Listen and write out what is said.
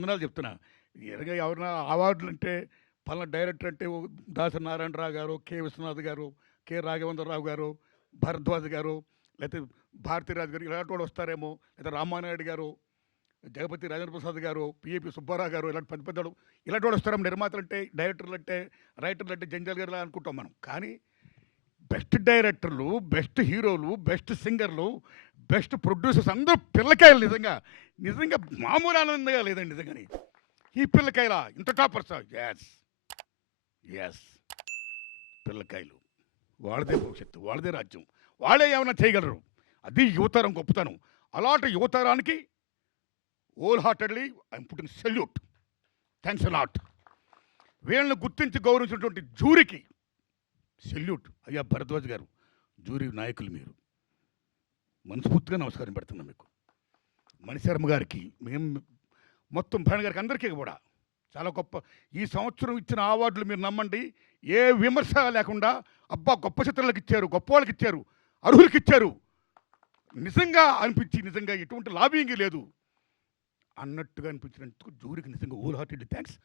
వందనాలు చెప్తున్నా. ఎరగా ఎవరైనా అవార్డులు అంటే పలానా డైరెక్టర్ అంటే దాసరి నారాయణరావు గారు, కె. విశ్వనాథ్ గారు, కె. రాఘవేంద్రరావు గారు, భరద్వాజ్ గారు, లేకపోతే భారతీరాజు గారు ఇలాంటి వాళ్ళు వస్తారేమో, లేదా రామానాయుడు గారు, జగపతి రాజేంద్ర ప్రసాద్ గారు, పిఏపి సుబ్బారావు గారు, ఇలాంటి పెద్ద పెద్దలు ఇలాంటి వాళ్ళు వస్తారేమో. నిర్మాతలు అంటే, డైరెక్టర్లు అంటే, రైటర్లు అంటే జంజాల్ గారు ఇలా అనుకుంటాం మనం. కానీ బెస్ట్ డైరెక్టర్లు, బెస్ట్ హీరోలు, బెస్ట్ సింగర్లు, బెస్ట్ ప్రొడ్యూసర్స్ అందరూ పిల్లకాయలు. నిజంగా నిజంగా మామూలు ఆనందంగా లేదండి నిజంగాని. ఈ పిల్లకాయల ఇంత టాపర్స్. ఎస్ ఎస్ పిల్లకాయలు. వాళ్ళదే భవిష్యత్తు, వాళ్ళదే రాజ్యం, వాళ్ళే ఏమైనా చేయగలరు. అది యువతరం గొప్పతనం. అలాంటి యువతరానికి whole heartedly I'm putting salute. Thanks a lot. వీళ్ళని గుర్తించి గౌరవించినటువంటి జూరీకి సెల్యూట్. అయ్యా భరద్వాజ్ గారు, జూరీ నాయకులు మీరు, మనస్ఫూర్తిగా నమస్కారం పెడుతున్నాం మీకు. మణిశర్మ గారికి, మేము మొత్తం భరణ్ గారికి, అందరికీ కూడా చాలా గొప్ప. ఈ సంవత్సరం ఇచ్చిన అవార్డులు మీరు నమ్మండి, ఏ విమర్శ లేకుండా అబ్బా గొప్ప చిత్రాలకు ఇచ్చారు, గొప్ప వాళ్ళకి ఇచ్చారు, అర్హులకి ఇచ్చారు నిజంగా అనిపించి, నిజంగా ఎటువంటి లాబింగ్ లేదు అన్నట్టుగా అనిపించినందుకు జూరీకి నిజంగా హోల్ హార్టెడ్ థ్యాంక్స్.